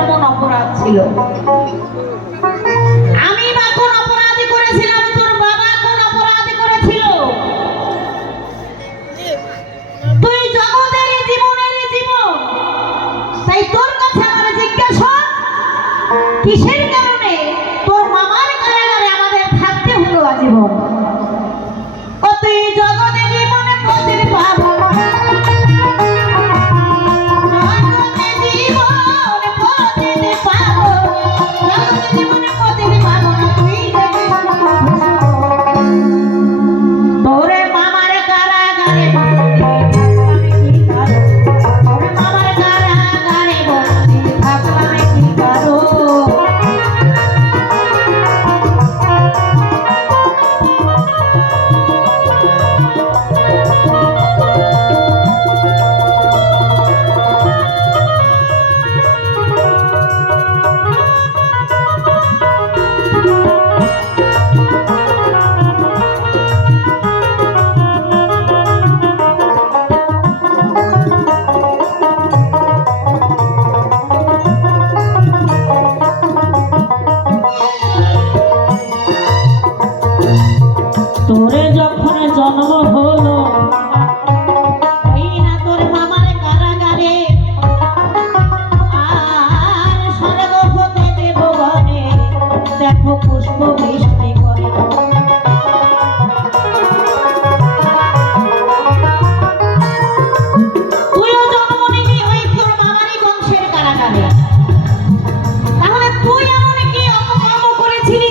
এমন অপরাধ ছিল? আমি বা কোন অপরাধী করেছিলাম? তোর বাবা কোন অপরাধী করেছিল? তুই জগতের জীবনের জীবন, তাই তোর কাছে আমার জিজ্ঞাসা, কিসের কারণে তোর মামার কারাগারে আমাদের থাকতে হলো আজীবন? ও তুই জগতে জীবনে পথের পাবো, তোরে যখন জন্ম হলো ওই না তোর মামার কারাগারে, আর স্বর্গ হতে দেব বনে দেখো পুষ্প বৃষ্টি করে। তুইও জন্ম নিবি ওই তোর মামারই বংশের কারাগারে। তাহলে তুই এমন কি অপকর্ম করেছিলি?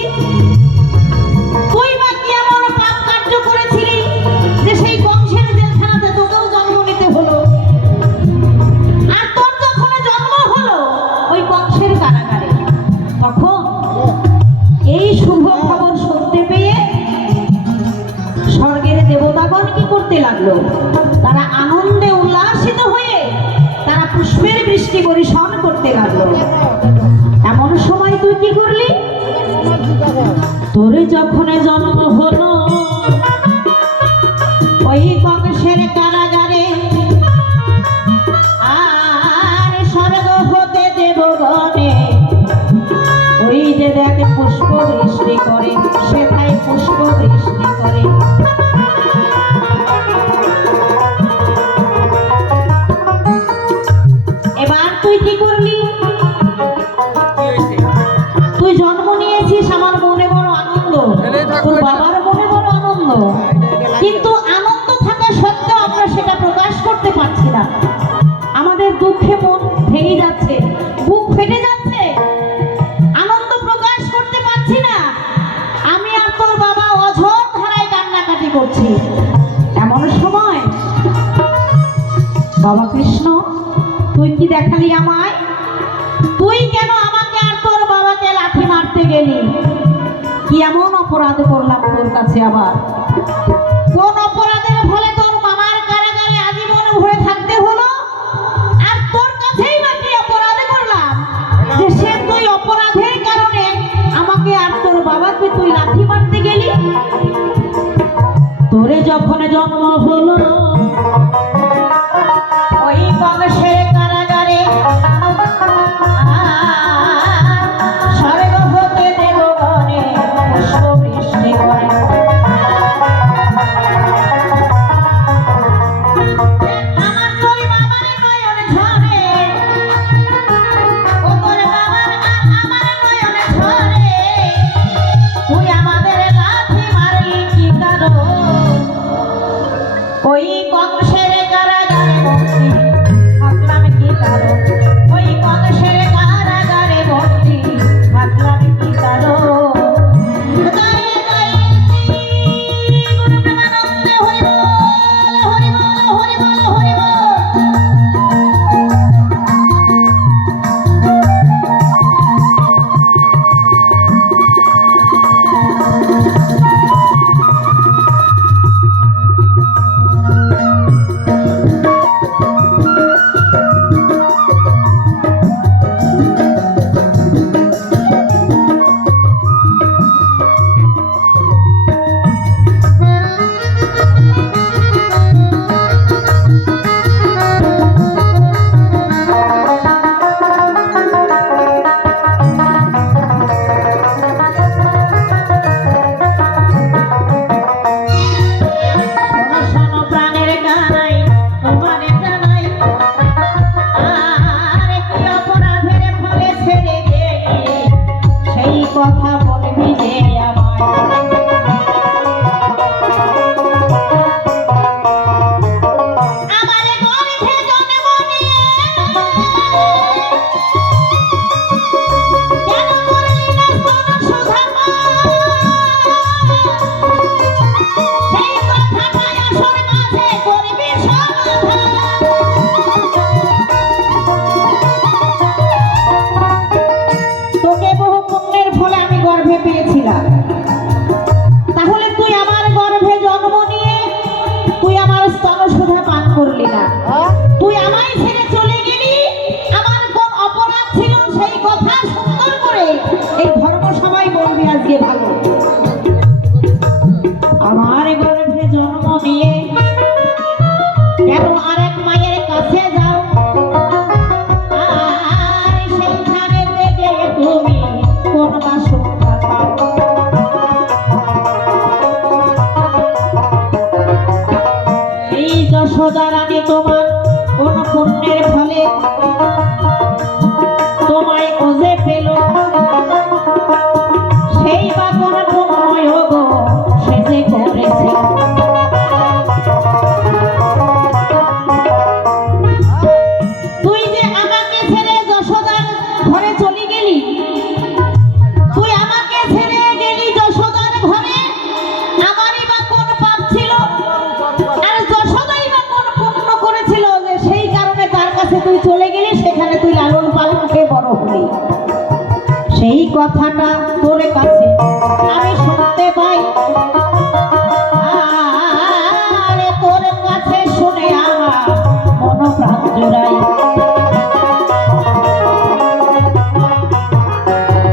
লাগলো তারা আনন্দে উল্লাসিত হয়ে তারা পুষ্পের বৃষ্টি বর্ষণ করতে লাগলো। এমন সময় তুই কি করলি? তোরে যখন জন্ম হলো ওই কংসের কারাগারে, আর স্বর্গ হতে দেব গনে ওই যে দেখ পুষ্প বৃষ্টি করে, সেটাই পুষ্প বৃষ্টি করে। তুই কি করলি? তুই জন্ম নিয়েছিস, আমার মনে বড় আনন্দ, তোর বাবার মনে বড় আনন্দ, কিন্তু আনন্দ থাকা সত্ত্বেও আমরা সেটা প্রকাশ করতে পারছি না। আমাদের দুঃখে মন ভেঙে যাচ্ছে, বুক ফেটে যাচ্ছে, আনন্দ প্রকাশ করতে পারছি না। আমি আর তোর বাবা অঝোর ধারায় কান্নাকাটি করছি। এমন সময় বাবা কৃষ্ণ তুই কি দেখালি আমায়? তুই কেন আমাকে আর তোর বাবাকে লাথি মারতে গেলি? কি এমন অপরাধ করলাম তোর কাছে? আবার কোন অপরাধের ফলে তোর মামার কারাগারে আজীবন ভরে থাকতে হলো? আর তোর কাছেই বা কি অপরাধ করলাম যে সে তুই অপরাধের কারণে আমাকে আর তোর বাবাকে তুই লাথি মারতে গেলি? তোরে যখন জন্ম হলো ওই কংসের কারাগারে, স্বর্গ হতে দেব বনে পুষ্প বৃষ্টি করে। ও যে পেল সেই বা কোন পুণ্য গো সে যে করেছে। তুই যে আমাকে ছেড়ে যশোদার ঘরে চলে গেলি, তুই আমাকে ছেড়ে গেলি যশোদার ঘরে, আমারই বা কোন পাপ ছিল আর যশোদাই বা কোন পুণ্য করেছিল যে সেই কারণে তার কাছে তুই চলে গেলি, সেখানে তুই লালন পালন খেয়ে বড় হলি। সেই কথাটা তোর কাছে আমি শুনতে পাই